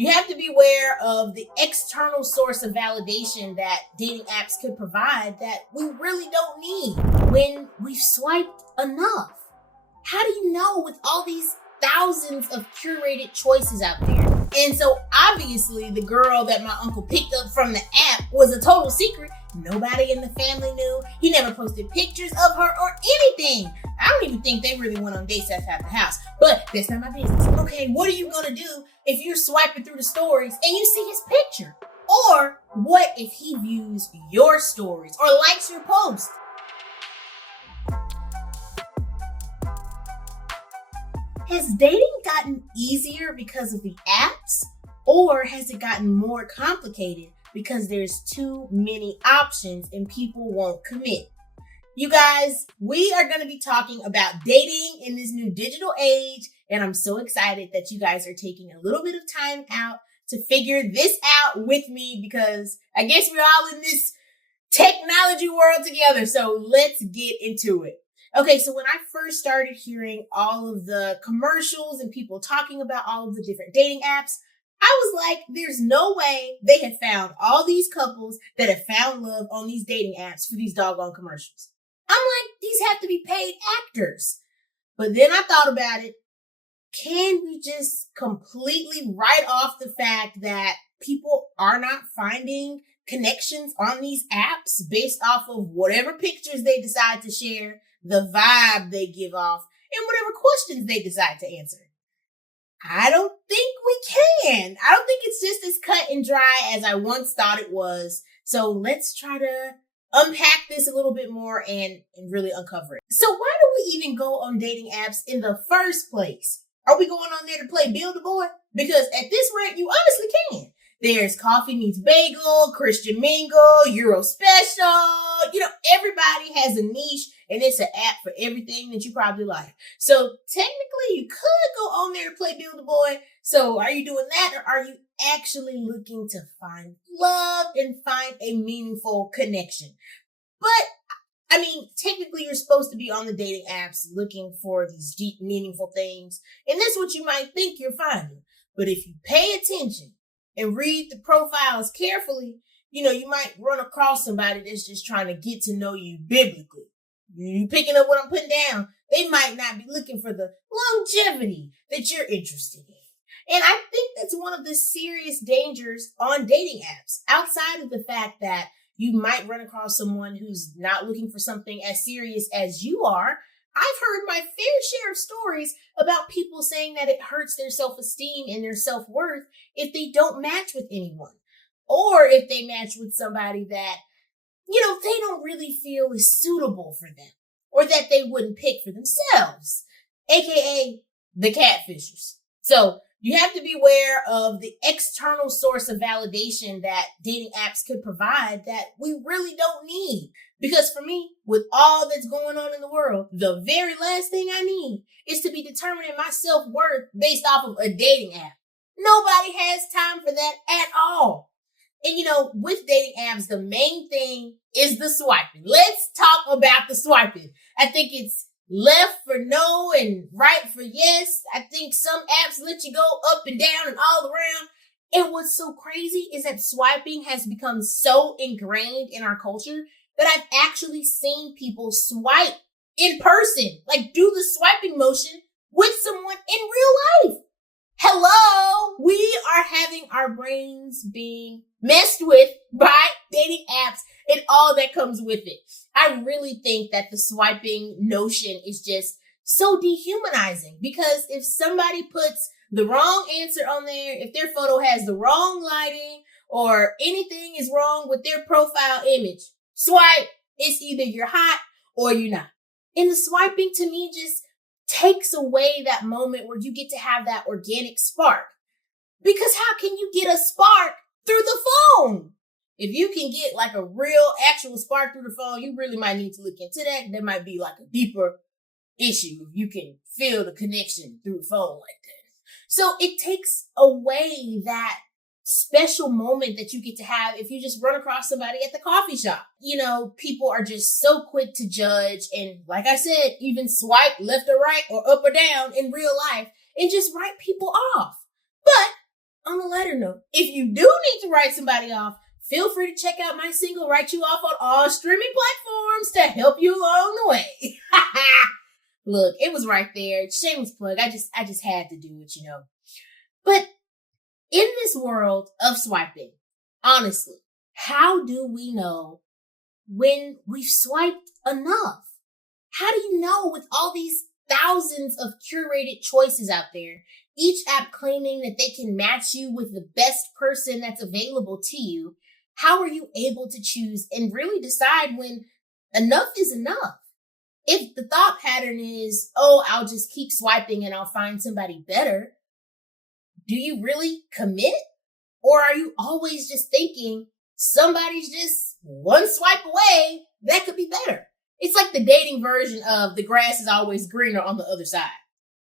You have to be aware of the external source of validation that dating apps could provide that we really don't need when we've swiped enough. How do you know with all these thousands of curated choices out there? And so obviously the girl that my uncle picked up from the app was a total secret. Nobody in the family knew. He never posted pictures of her or anything. I don't even think they really went on dates outside the house, but that's not my business. Okay, what are you gonna do if you're swiping through the stories and you see his picture? Or what if he views your stories or likes your post? Has dating gotten easier because of the apps, or has it gotten more complicated because there's too many options and people won't commit? You guys, we are going to be talking about dating in this new digital age, and I'm so excited that you guys are taking a little bit of time out to figure this out with me, because I guess we're all in this technology world together. So let's get into it. Okay, so when I first started hearing all of the commercials and people talking about all of the different dating apps, I was like, there's no way they have found all these couples that have found love on these dating apps for these doggone commercials. I'm like, these have to be paid actors. But then I thought about it. Can we just completely write off the fact that people are not finding connections on these apps based off of whatever pictures they decide to share, the vibe they give off, and whatever questions they decide to answer? I don't think we can. I don't think it's just as cut and dry as I once thought it was. So let's try to unpack this a little bit more and really uncover it. So why do we even go on dating apps in the first place? Are we going on there to play Build a Boy? Because at this rate, you honestly can. There's Coffee Meets Bagel, Christian Mingle, Euro Special. Everybody has a niche, and it's an app for everything that you probably like. So technically, you could go on there to play Build a Boy. So are you doing that, or are you actually looking to find love and find a meaningful connection? But technically you're supposed to be on the dating apps looking for these deep, meaningful things. And that's what you might think you're finding. But if you pay attention and read the profiles carefully, you might run across somebody that's just trying to get to know you biblically. You picking up what I'm putting down? They might not be looking for the longevity that you're interested in. And I think that's one of the serious dangers on dating apps, outside of the fact that you might run across someone who's not looking for something as serious as you are. I've heard my fair share of stories about people saying that it hurts their self-esteem and their self-worth if they don't match with anyone, or if they match with somebody that, they don't really feel is suitable for them, or that they wouldn't pick for themselves, aka the catfishers. So you have to be aware of the external source of validation that dating apps could provide that we really don't need. Because for me, with all that's going on in the world, the very last thing I need is to be determining my self-worth based off of a dating app. Nobody has time for that at all. And with dating apps, the main thing is the swiping. Let's talk about the swiping. I think it's left for no and right for yes. I think some apps let you go up and down and all around. And what's so crazy is that swiping has become so ingrained in our culture that I've actually seen people swipe in person, like do the swiping motion with someone in real life. Hello, we are having our brains being messed with by dating apps and all that comes with it. I really think that the swiping notion is just so dehumanizing, because if somebody puts the wrong answer on there, if their photo has the wrong lighting or anything is wrong with their profile image, swipe. It's either you're hot or you're not. And the swiping to me just takes away that moment where you get to have that organic spark. Because how can you get a spark through the phone? If you can get like a real actual spark through the phone, you really might need to look into that. There might be like a deeper issue if you can feel the connection through the phone like that. So it takes away that special moment that you get to have if you just run across somebody at the coffee shop. People are just so quick to judge, and like I said, even swipe left or right or up or down in real life and just write people off. But on a lighter note, if you do need to write somebody off, feel free to check out my single Write You Off on all streaming platforms to help you along the way. Look, it was right there. Shameless plug. I just had to do it, But in this world of swiping, honestly, how do we know when we've swiped enough? How do you know with all these thousands of curated choices out there, each app claiming that they can match you with the best person that's available to you? How are you able to choose and really decide when enough is enough? If the thought pattern is, oh, I'll just keep swiping and I'll find somebody better, do you really commit? Or are you always just thinking somebody's just one swipe away, that could be better? It's like the dating version of the grass is always greener on the other side.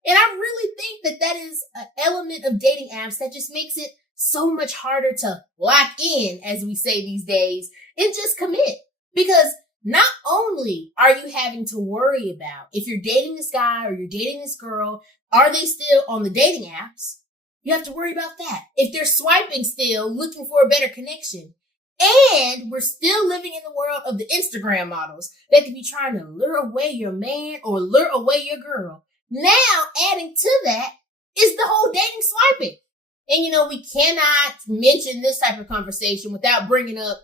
And I really think that is an element of dating apps that just makes it so much harder to lock in, as we say these days, and just commit. Because not only are you having to worry about if you're dating this guy or you're dating this girl, are they still on the dating apps? You have to worry about that. If they're swiping still, looking for a better connection. And we're still living in the world of the Instagram models that could be trying to lure away your man or lure away your girl. Now, adding to that is the whole dating swiping. And we cannot mention this type of conversation without bringing up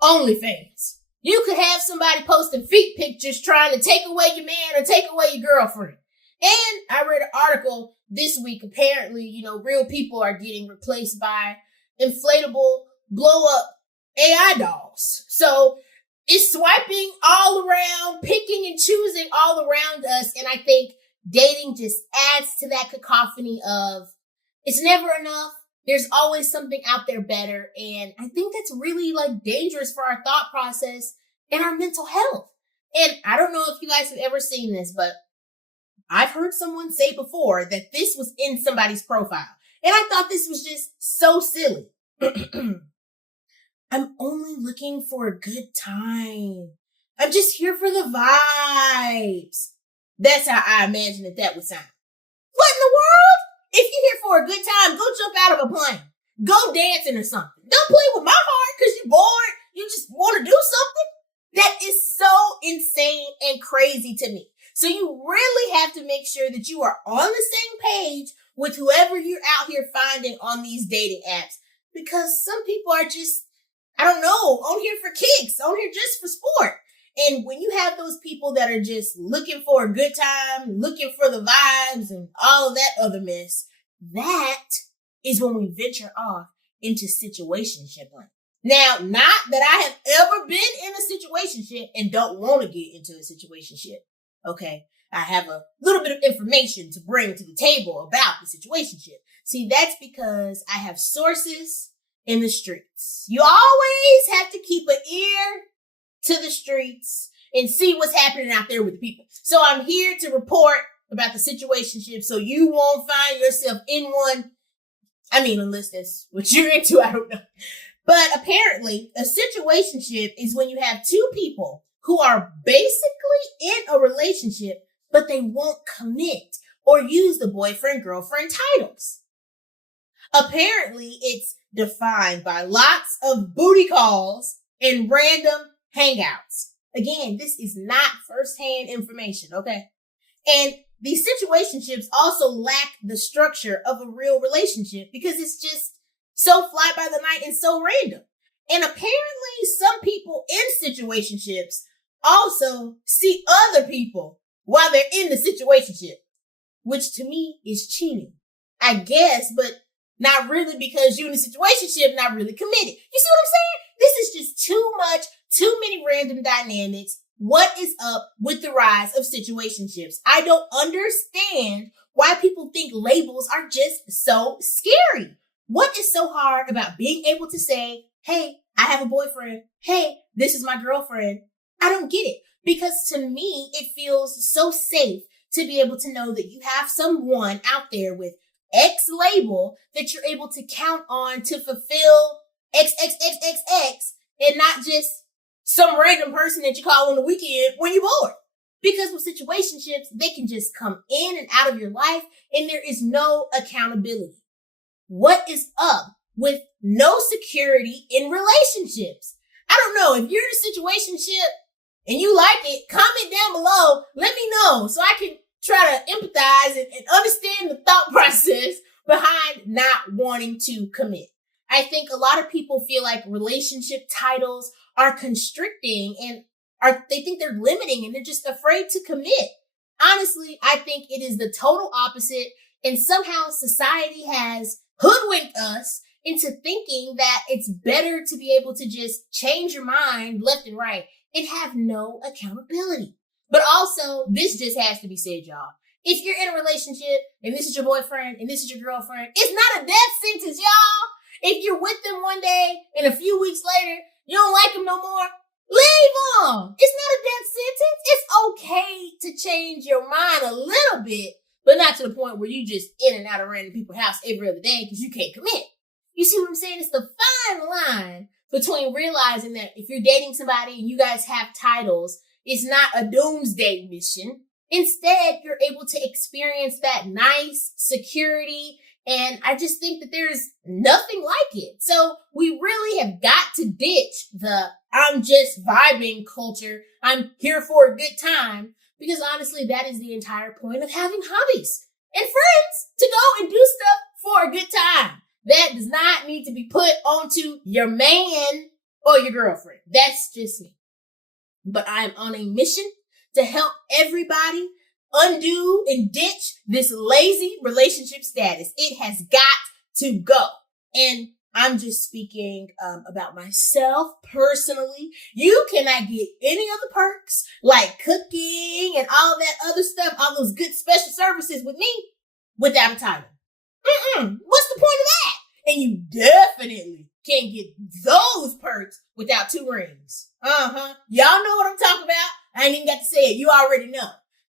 OnlyFans. You could have somebody posting feet pictures trying to take away your man or take away your girlfriend. And I read an article this week. Apparently, real people are getting replaced by inflatable blow-up AI dolls. So it's swiping all around, picking and choosing all around us. And I think dating just adds to that cacophony of it's never enough. There's always something out there better. And I think that's really dangerous for our thought process and our mental health. And I don't know if you guys have ever seen this, but I've heard someone say before that this was in somebody's profile. And I thought this was just so silly. I'm only looking for a good time. I'm just here for the vibes. That's how I imagine that would sound. What in the world? If you're here for a good time, go jump out of a plane. Go dancing or something. Don't play with my heart because you're bored. You just want to do something. That is so insane and crazy to me. So you really have to make sure that you are on the same page with whoever you're out here finding on these dating apps. Because some people are just, I don't know, on here for kicks, on here just for sport. And when you have those people that are just looking for a good time, looking for the vibes and all of that other mess, that is when we venture off into situationship land. Now, not that I have ever been in a situationship and don't want to get into a situationship. Okay, I have a little bit of information to bring to the table about the situationship. See, that's because I have sources in the streets. You always have to keep an ear to the streets and see what's happening out there with the people. So I'm here to report about the situationship so you won't find yourself in one. I mean, unless that's what you're into, I don't know. But apparently, a situationship is when you have two people who are basically in a relationship, but they won't commit or use the boyfriend-girlfriend titles. Apparently, it's defined by lots of booty calls and random hangouts. Again, this is not firsthand information, okay? And these situationships also lack the structure of a real relationship because it's just so fly by the night and so random. And apparently some people in situationships also see other people while they're in the situationship, which to me is cheating, I guess, but not really because you're in a situationship, not really committed. You see what I'm saying? This is just too much, too many random dynamics. What is up with the rise of situationships? I don't understand why people think labels are just so scary. What is so hard about being able to say, hey, I have a boyfriend. Hey, this is my girlfriend. I don't get it because to me, it feels so safe to be able to know that you have someone out there with X label that you're able to count on to fulfill XXXXX and not just some random person that you call on the weekend when you're bored. Because with situationships, they can just come in and out of your life and there is no accountability. what is up with no security in relationships? I don't know. If you're in a situationship and you like it, comment down below. Let me know so I can try to empathize and understand the thought process behind not wanting to commit. I think a lot of people feel like relationship titles are constricting and they think they're limiting and they're just afraid to commit. Honestly, I think it is the total opposite, and somehow society has hoodwinked us into thinking that it's better to be able to just change your mind left and right and have no accountability. But also, this just has to be said, y'all. If you're in a relationship and this is your boyfriend and this is your girlfriend, it's not a death sentence, y'all. If you're with them one day and a few weeks later, you don't like them no more, leave them. It's not a death sentence. It's okay to change your mind a little bit, but not to the point where you just in and out of random people's house every other day because you can't commit. You see what I'm saying? It's the fine line between realizing that if you're dating somebody and you guys have titles, it's not a doomsday mission. Instead, you're able to experience that nice security. And I just think that there's nothing like it. So we really have got to ditch the I'm just vibing culture. I'm here for a good time. Because honestly, that is the entire point of having hobbies and friends, to go and do stuff for a good time. That does not need to be put onto your man or your girlfriend. That's just me. But I'm on a mission to help everybody undo and ditch this lazy relationship status. It has got to go. And I'm just speaking about myself personally. You cannot get any of the perks like cooking and all that other stuff, all those good special services with me without a title. What's the point of that? And you definitely can't get those perks without 2 rings. Y'all know what I'm talking about. I ain't even got to say it. You already know.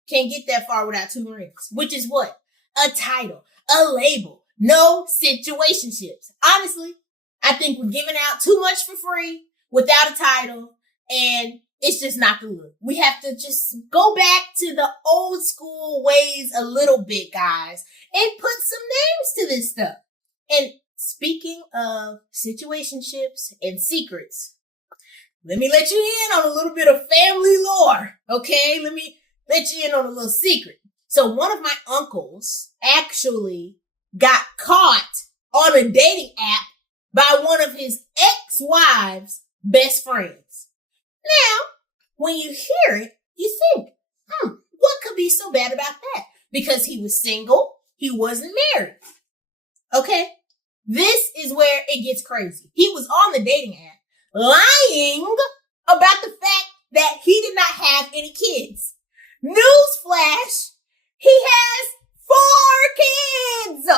Can't get that far without 2 rings, which is what? A title, a label, no situationships. Honestly, I think we're giving out too much for free without a title, and it's just not the look. We have to just go back to the old school ways a little bit, guys, and put some names to this stuff. And speaking of situationships and secrets, let me let you in on a little bit of family lore, okay? Let me let you in on a little secret. So one of my uncles actually got caught on a dating app by one of his ex-wife's best friends. Now, when you hear it, you think, what could be so bad about that? Because he was single, he wasn't married. Okay? This is where it gets crazy. He was on the dating app lying about the fact that he did not have any kids. Newsflash, he has 4 kids.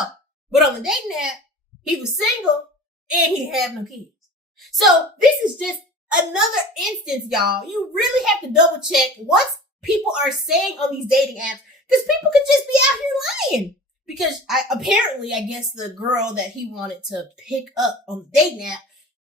But on the dating app, he was single and he had no kids. So this is just another instance, y'all. You really have to double check what people are saying on these dating apps, because people could just be out here lying. Because I guess the girl that he wanted to pick up on the dating app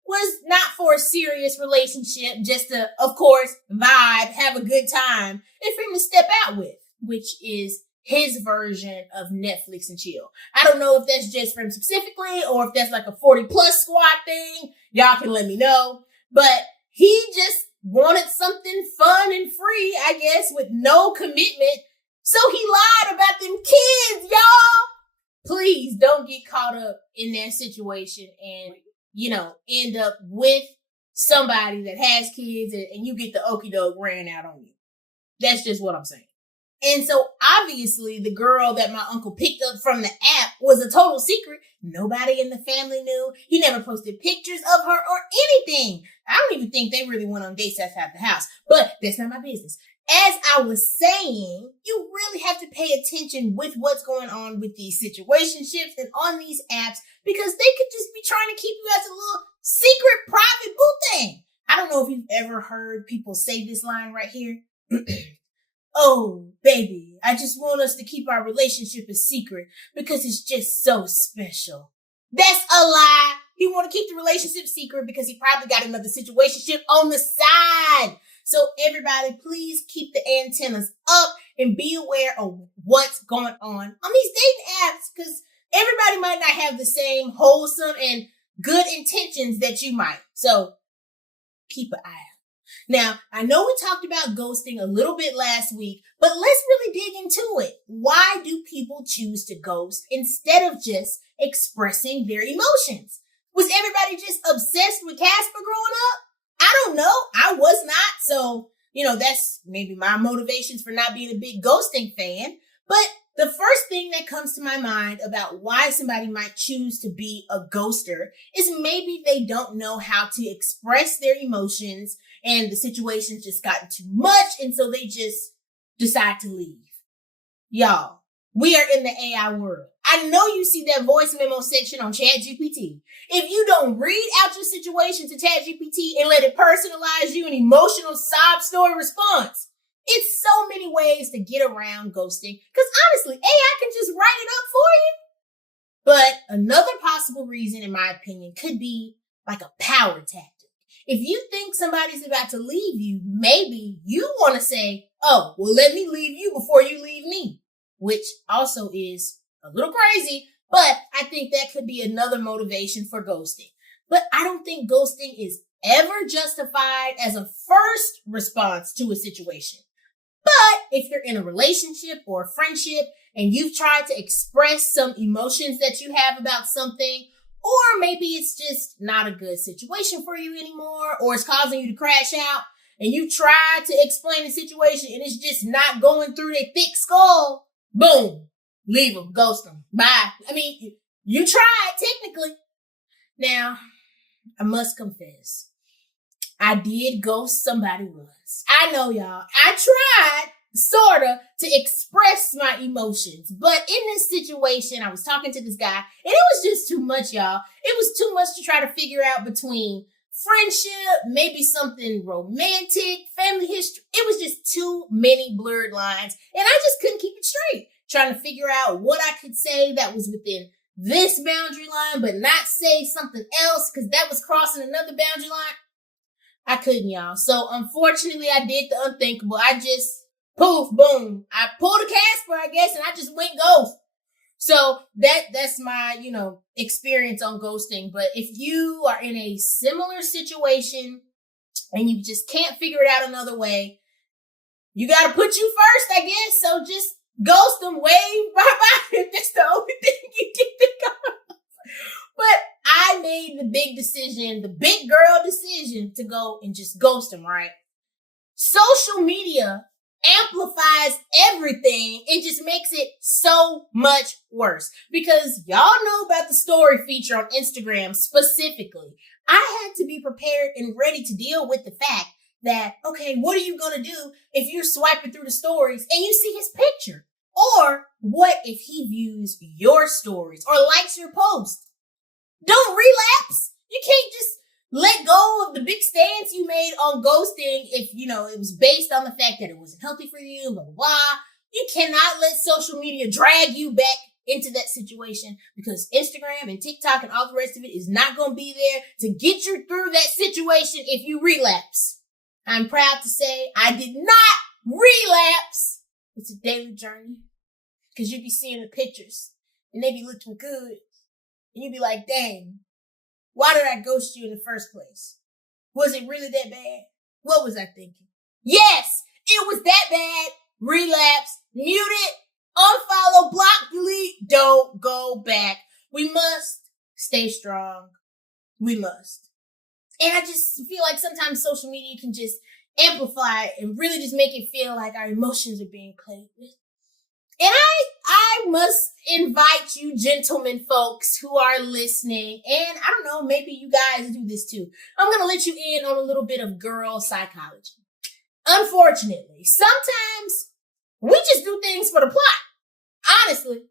was not for a serious relationship, just to, of course, vibe, have a good time, and for him to step out with, which is his version of Netflix and chill. I don't know if that's just for him specifically or if that's like a 40+ squad thing. Y'all can let me know. But he just wanted something fun and free, I guess, with no commitment. So he lied about them kids, y'all. Please don't get caught up in that situation and, end up with somebody that has kids and you get the okie doke ran out on you. That's just what I'm saying. And so obviously the girl that my uncle picked up from the app was a total secret. Nobody in the family knew. He never posted pictures of her or anything. I don't even think they really went on dates outside the house, but that's not my business. As I was saying, you really have to pay attention with what's going on with these situationships and on these apps, because they could just be trying to keep you as a little secret private boo thing. I don't know if you've ever heard people say this line right here. Oh, baby, I just want us to keep our relationship a secret because it's just so special. That's a lie. He want to keep the relationship secret because he probably got another situationship on the side. So everybody, please keep the antennas up and be aware of what's going on these dating apps, because everybody might not have the same wholesome and good intentions that you might. So keep an eye out. Now, I know we talked about ghosting a little bit last week, but let's really dig into it. Why do people choose to ghost instead of just expressing their emotions? Was everybody just obsessed with Casper growing up? I don't know. I was not. So, that's maybe my motivations for not being a big ghosting fan. But the first thing that comes to my mind about why somebody might choose to be a ghoster is maybe they don't know how to express their emotions and the situation's just gotten too much, and so they just decide to leave. Y'all, we are in the AI world. I know you see that voice memo section on ChatGPT. If you don't read out your situation to ChatGPT and let it personalize you an emotional sob story response, it's so many ways to get around ghosting, because honestly, AI can just write it up for you. But another possible reason, in my opinion, could be like a power tactic. If you think somebody's about to leave you, maybe you want to say, oh, well, let me leave you before you leave me, which also is a little crazy, but I think that could be another motivation for ghosting. But I don't think ghosting is ever justified as a first response to a situation. But if you're in a relationship or a friendship and you've tried to express some emotions that you have about something, or maybe it's just not a good situation for you anymore, or it's causing you to crash out, and you try to explain the situation and it's just not going through their thick skull, boom, leave them, ghost them, bye. I mean, you tried technically. Now, I must confess, I did ghost somebody once. I know, y'all. I tried, sorta, to express my emotions. But in this situation, I was talking to this guy, and it was just too much, y'all. It was too much to try to figure out between friendship, maybe something romantic, family history. It was just too many blurred lines, and I just couldn't keep it straight. Trying to figure out what I could say that was within this boundary line, but not say something else because that was crossing another boundary line. I couldn't, y'all. So unfortunately, I did the unthinkable. I just, poof, boom. I pulled a Casper, I guess, and I just went ghost. So that's my, experience on ghosting. But if you are in a similar situation and you just can't figure it out another way, you got to put you first, I guess. So just ghost them, wave, bye-bye. If that's the only thing you can think of. But I made the big decision, the big girl decision to go and just ghost them, right? Social media amplifies everything and just makes it so much worse. Because y'all know about the story feature on Instagram specifically. I had to be prepared and ready to deal with the fact that, okay, what are you going to do if you're swiping through the stories and you see his picture? Or what if he views your stories or likes your post? Don't relapse. You can't just let go of the big stance you made on ghosting if, it was based on the fact that it wasn't healthy for you, blah, blah, blah. You cannot let social media drag you back into that situation because Instagram and TikTok and all the rest of it is not going to be there to get you through that situation if you relapse. I'm proud to say I did not relapse. It's a daily journey because you be seeing the pictures and they be looking good. And you'd be like, dang, why did I ghost you in the first place? Was it really that bad? What was I thinking? Yes, it was that bad. Relapse, mute it, unfollow, block, delete. Don't go back. We must stay strong. We must. And I just feel like sometimes social media can just amplify and really just make it feel like our emotions are being played with. And I must invite you gentlemen folks who are listening, and I don't know, maybe you guys do this too. I'm going to let you in on a little bit of girl psychology. Unfortunately, sometimes we just do things for the plot. Honestly,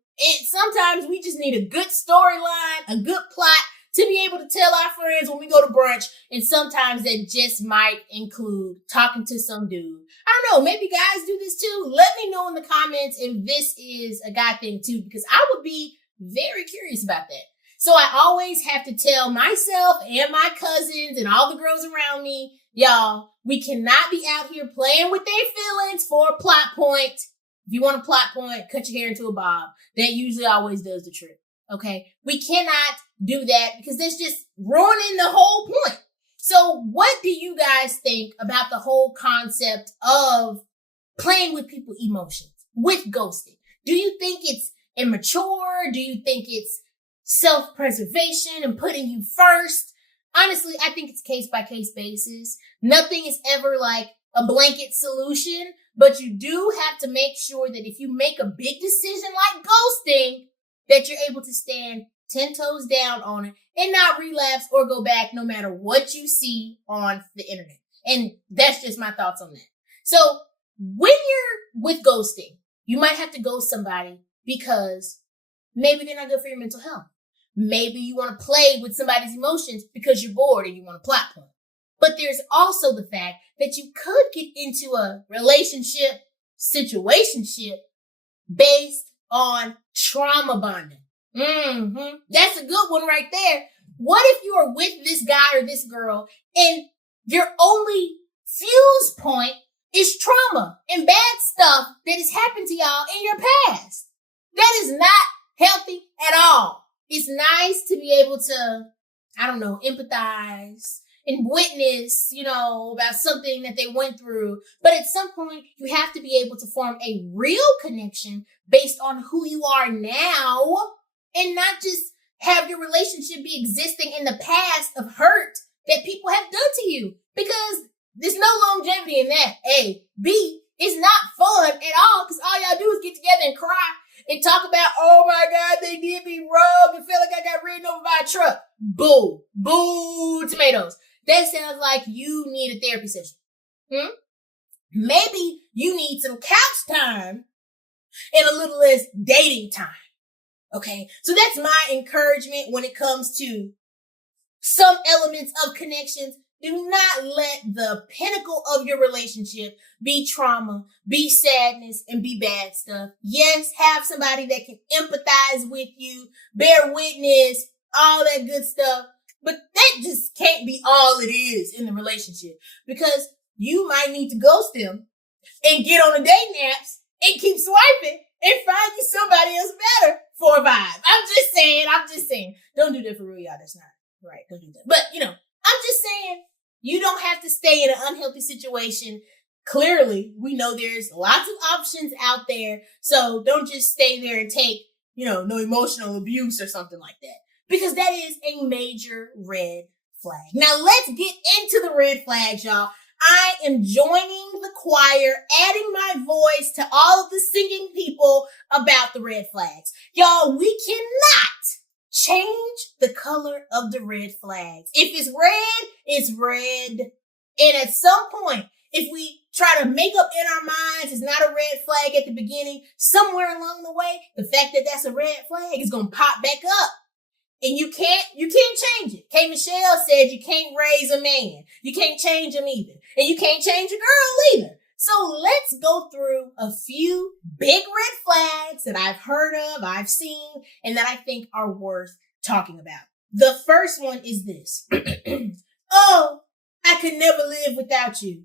sometimes we just need a good storyline, a good plot to be able to tell our friends when we go to brunch. And sometimes that just might include talking to some dude. I don't know, maybe guys do this too. Let me know in the comments if this is a guy thing too, because I would be very curious about that. So I always have to tell myself and my cousins and all the girls around me, y'all, we cannot be out here playing with their feelings for a plot point. If you want a plot point, cut your hair into a bob. That usually always does the trick. Okay. We cannot do that because that's just ruining the whole point. So what do you guys think about the whole concept of playing with people's emotions with ghosting? Do you think it's immature? Do you think it's self-preservation and putting you first? Honestly, I think it's case-by-case basis. Nothing is ever like a blanket solution, but you do have to make sure that if you make a big decision like ghosting, that you're able to stand 10 toes down on it and not relapse or go back no matter what you see on the internet. And that's just my thoughts on that. So when you're with ghosting, you might have to ghost somebody because maybe they're not good for your mental health. Maybe you want to play with somebody's emotions because you're bored and you want to plot point. But there's also the fact that you could get into a relationship, situationship based on trauma bonding. That's a good one right there. What if you are with this guy or this girl and your only fuse point is trauma and bad stuff that has happened to y'all in your past? That is not healthy at all. It's nice to be able to, empathize and witness, about something that they went through. But at some point, you have to be able to form a real connection based on who you are now and not just have your relationship be existing in the past of hurt that people have done to you, because there's no longevity in that. A. B. It's not fun at all because all y'all do is get together and cry and talk about, oh my God, they did me wrong and feel like I got ridden over by a truck. Boo. Boo tomatoes. That sounds like you need a therapy session. Maybe you need some couch time and a little less dating time. Okay, so that's my encouragement when it comes to some elements of connections. Do not let the pinnacle of your relationship be trauma, be sadness, and be bad stuff. Yes, have somebody that can empathize with you, bear witness, all that good stuff. But that just can't be all it is in the relationship, because you might need to ghost them and get on the dating apps and keep swiping and find you somebody else better for a vibe. I'm just saying. Don't do that for real, y'all. That's not right. Don't do that. But, I'm just saying, you don't have to stay in an unhealthy situation. Clearly, we know there's lots of options out there. So don't just stay there and take, no emotional abuse or something like that, because that is a major red flag. Now let's get into the red flags, y'all. I am joining the choir, adding my voice to all of the singing people about the red flags. Y'all, we cannot change the color of the red flags. If it's red, it's red. And at some point, if we try to make up in our minds it's not a red flag at the beginning, somewhere along the way, the fact that that's a red flag is going to pop back up. And you can't change it. K. Michelle said you can't raise a man. You can't change him either. And you can't change a girl either. So let's go through a few big red flags that I've heard of, I've seen, and that I think are worth talking about. The first one is this. Oh, I could never live without you.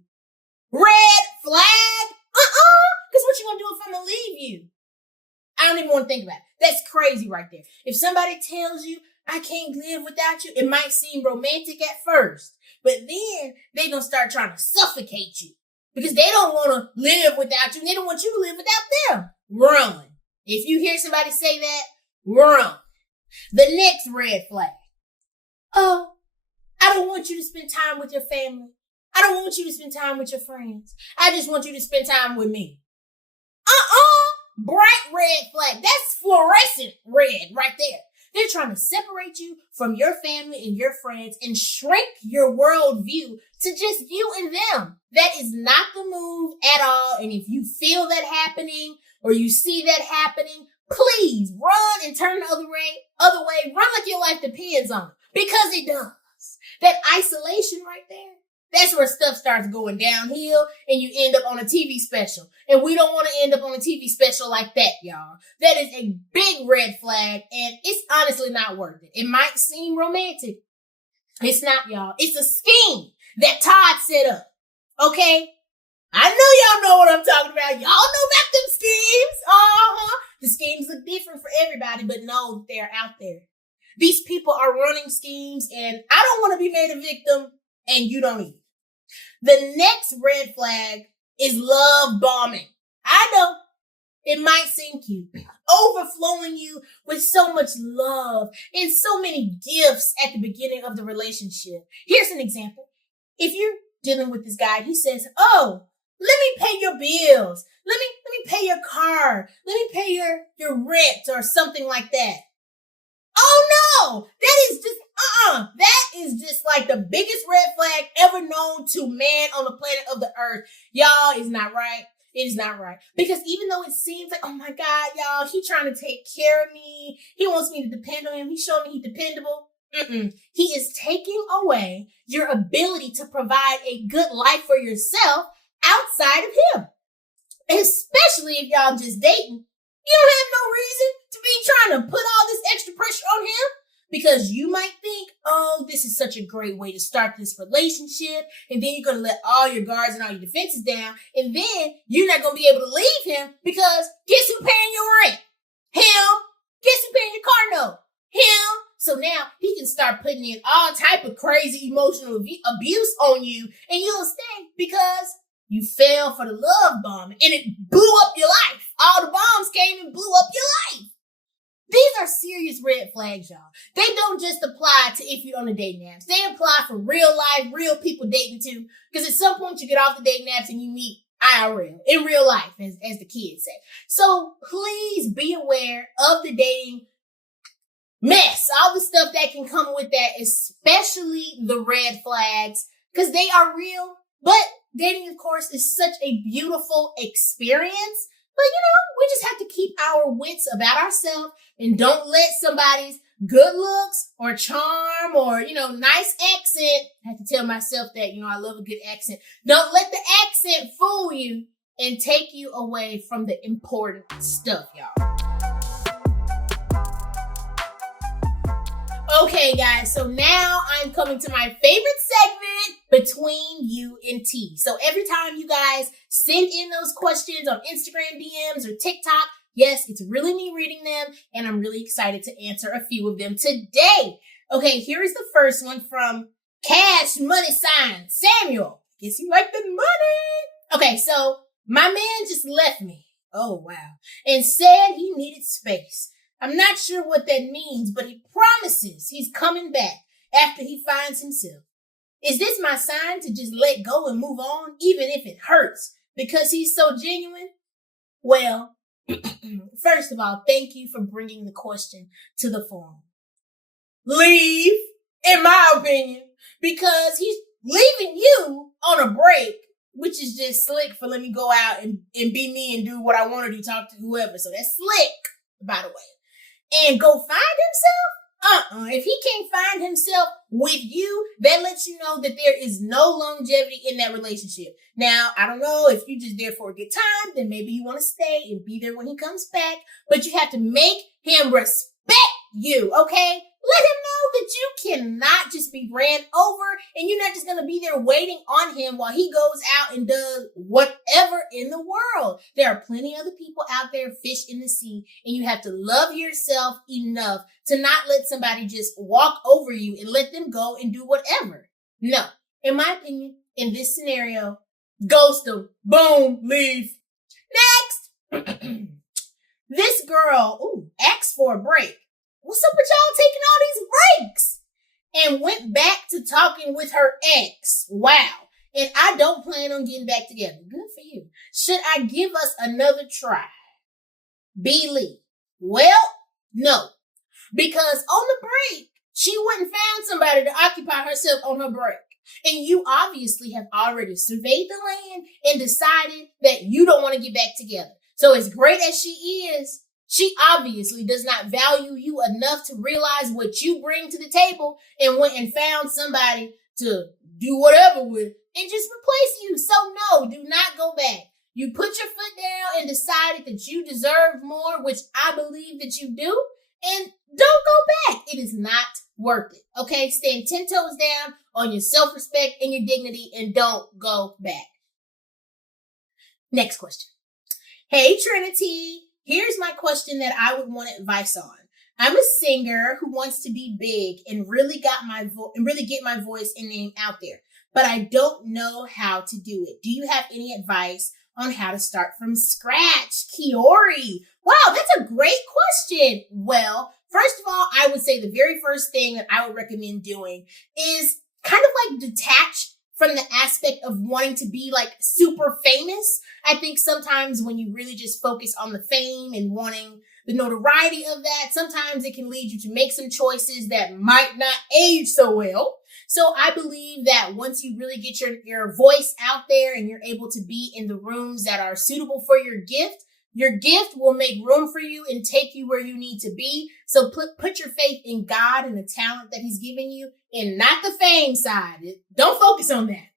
Red flag? Because what you gonna do if I'm gonna leave you? I don't even want to think about it. That's crazy right there. If somebody tells you, I can't live without you, it might seem romantic at first, but then they're going to start trying to suffocate you because they don't want to live without you. And they don't want you to live without them. Run. If you hear somebody say that, run. The next red flag. Oh, I don't want you to spend time with your family. I don't want you to spend time with your friends. I just want you to spend time with me. Bright red flag. That's fluorescent red right there. They're trying to separate you from your family and your friends and shrink your worldview to just you and them. That is not the move at all. And if you feel that happening or you see that happening, please run and turn the other way. Run like your life depends on it, because it does. That isolation right there. That's where stuff starts going downhill and you end up on a TV special. And we don't want to end up on a TV special like that, y'all. That is a big red flag, and it's honestly not worth it. It might seem romantic. It's not, y'all. It's a scheme that Todd set up. Okay? I know y'all know what I'm talking about. Y'all know about them schemes. The schemes look different for everybody, but know they're out there. These people are running schemes, and I don't want to be made a victim, and you don't either. The next red flag is love bombing. I know it might seem cute, overflowing you with so much love and so many gifts at the beginning of the relationship. Here's an example. If you're dealing with this guy, he says, "Oh, let me pay your bills. Let me pay your car. Let me pay your rent," or something like that. Oh no, that is just like the biggest red flag ever known to man on the planet of the earth. Y'all, is not right. It is not right. Because even though it seems like, oh my God, y'all, he trying to take care of me. He wants me to depend on him. He's showing me he's dependable. He is taking away your ability to provide a good life for yourself outside of him. Especially if y'all just dating. You don't have no reason to be trying to put all this extra pressure on him, because you might think, oh, this is such a great way to start this relationship, and then you're going to let all your guards and all your defenses down, and then you're not going to be able to leave him because guess who paying your rent? Him. Guess who paying your car note? Him. So now he can start putting in all type of crazy emotional abuse on you, and you'll stay because you fell for the love bomb, and it blew up your life. All the bombs came and blew up your life. These are serious red flags, y'all. They don't just apply to if you're on the dating apps. They apply for real life, real people dating too. Because at some point you get off the dating apps and you meet IRL, in real life, as the kids say. So please be aware of the dating mess, all the stuff that can come with that, especially the red flags, because they are real. But dating, of course, is such a beautiful experience. But, we just have to keep our wits about ourselves and don't let somebody's good looks or charm or, nice accent. I have to tell myself that, I love a good accent. Don't let the accent fool you and take you away from the important stuff, y'all. Okay, guys, so now I'm coming to my favorite segment, Between You and T. So every time you guys send in those questions on Instagram DMs or TikTok, yes, it's really me reading them, and I'm really excited to answer a few of them today. Okay, here is the first one from Cash Money Sign Samuel. Guess you like the money. Okay, so my man just left me. Oh, wow. And said he needed space. I'm not sure what that means, but he promises he's coming back after he finds himself. Is this my sign to just let go and move on, even if it hurts, because he's so genuine? Well, first of all, thank you for bringing the question to the forum. Leave, in my opinion, because he's leaving you on a break, which is just slick for let me go out and be me and do what I want to do, talk to whoever. So that's slick, by the way. And go find himself? If he can't find himself with you, that lets you know that there is no longevity in that relationship. Now, I don't know if you're just there for a good time, then maybe you want to stay and be there when he comes back. But you have to make him respect you, okay? Let him know that you cannot just be ran over, and you're not just going to be there waiting on him while he goes out and does whatever in the world. There are plenty of other people out there, fish in the sea, and you have to love yourself enough to not let somebody just walk over you and let them go and do whatever. No, in my opinion, in this scenario, ghost them. Boom, leave. Next. This girl, asked for a break. What's up with y'all taking all these breaks? And went back to talking with her ex. Wow. And I don't plan on getting back together. Good for you. Should I give us another try? B. Lee. Well, no. Because on the break, she went and found somebody to occupy herself on her break. And you obviously have already surveyed the land and decided that you don't want to get back together. So as great as she is, she obviously does not value you enough to realize what you bring to the table and went and found somebody to do whatever with and just replace you. So no, do not go back. You put your foot down and decided that you deserve more, which I believe that you do, and don't go back. It is not worth it. Okay? Stand 10 toes down on your self-respect and your dignity and don't go back. Next question. Hey, Trinitee. Here's my question that I would want advice on. I'm a singer who wants to be big and really get my voice and name out there, but I don't know how to do it. Do you have any advice on how to start from scratch? Kiori. Wow, that's a great question. Well, first of all, I would say the very first thing that I would recommend doing is kind of like detach from the aspect of wanting to be like super famous. I think sometimes when you really just focus on the fame and wanting the notoriety of that, sometimes it can lead you to make some choices that might not age so well. So I believe that once you really get your voice out there and you're able to be in the rooms that are suitable for your gift will make room for you and take you where you need to be. So put your faith in God and the talent that he's given you and not the fame side. Don't focus on that.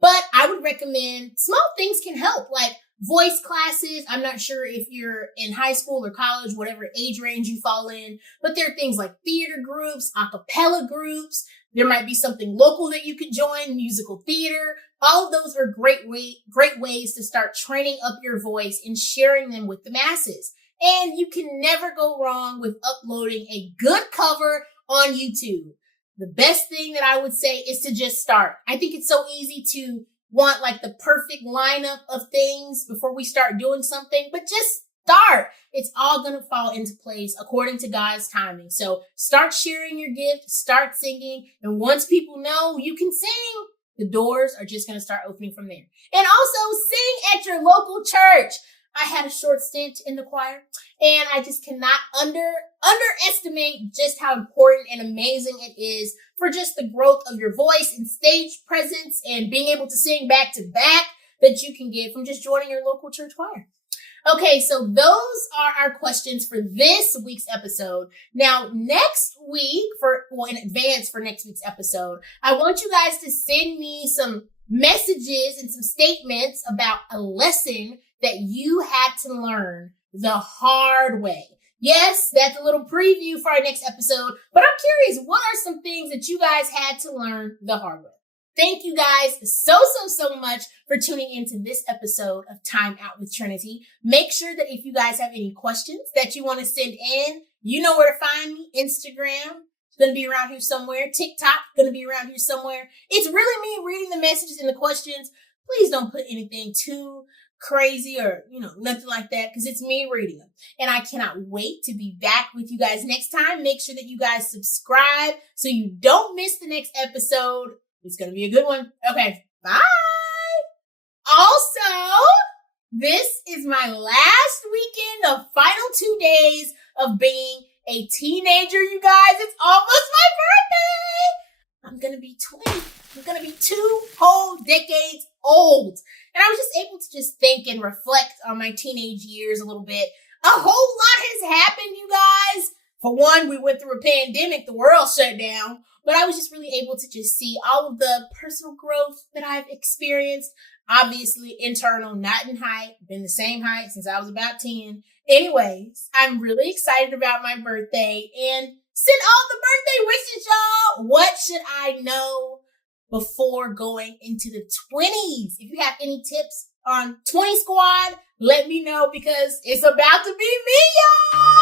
But I would recommend small things can help, like voice classes. I'm not sure if you're in high school or college, whatever age range you fall in, but there are things like theater groups, a cappella groups. There might be something local that you could join, musical theater. All of those are great ways to start training up your voice and sharing them with the masses. And you can never go wrong with uploading a good cover on YouTube. The best thing that I would say is to just start. I think it's so easy to want like the perfect lineup of things before we start doing something, but just start. It's all going to fall into place according to God's timing. So start sharing your gift, start singing. And once people know you can sing, the doors are just going to start opening from there. And also sing at your local church. I had a short stint in the choir and I just cannot underestimate just how important and amazing it is for just the growth of your voice and stage presence and being able to sing back to back that you can get from just joining your local church choir. Okay, so those are our questions for this week's episode. Now, next week, in advance for next week's episode, I want you guys to send me some messages and some statements about a lesson that you had to learn the hard way. Yes, that's a little preview for our next episode, but I'm curious, what are some things that you guys had to learn the hard way? Thank you guys so much for tuning into this episode of Time Out with Trinitee. Make sure that if you guys have any questions that you want to send in, you know where to find me. Instagram, it's going to be around here somewhere. TikTok, going to be around here somewhere. It's really me reading the messages and the questions. Please don't put anything too crazy or, nothing like that, because it's me reading them. And I cannot wait to be back with you guys next time. Make sure that you guys subscribe so you don't miss the next episode. It's going to be a good one. Okay, bye. Also, this is my last weekend, the final 2 days of being a teenager, you guys. It's almost my birthday. I'm going to be 20. I'm going to be 2 whole decades old. And I was just able to just think and reflect on my teenage years a little bit. A whole lot has happened, you guys. For one, we went through a pandemic. The world shut down. But I was just really able to just see all of the personal growth that I've experienced. Obviously, internal, not in height. Been the same height since I was about 10. Anyways, I'm really excited about my birthday and send all the birthday wishes, y'all. What should I know before going into the 20s? If you have any tips on 20 Squad, let me know because it's about to be me, y'all.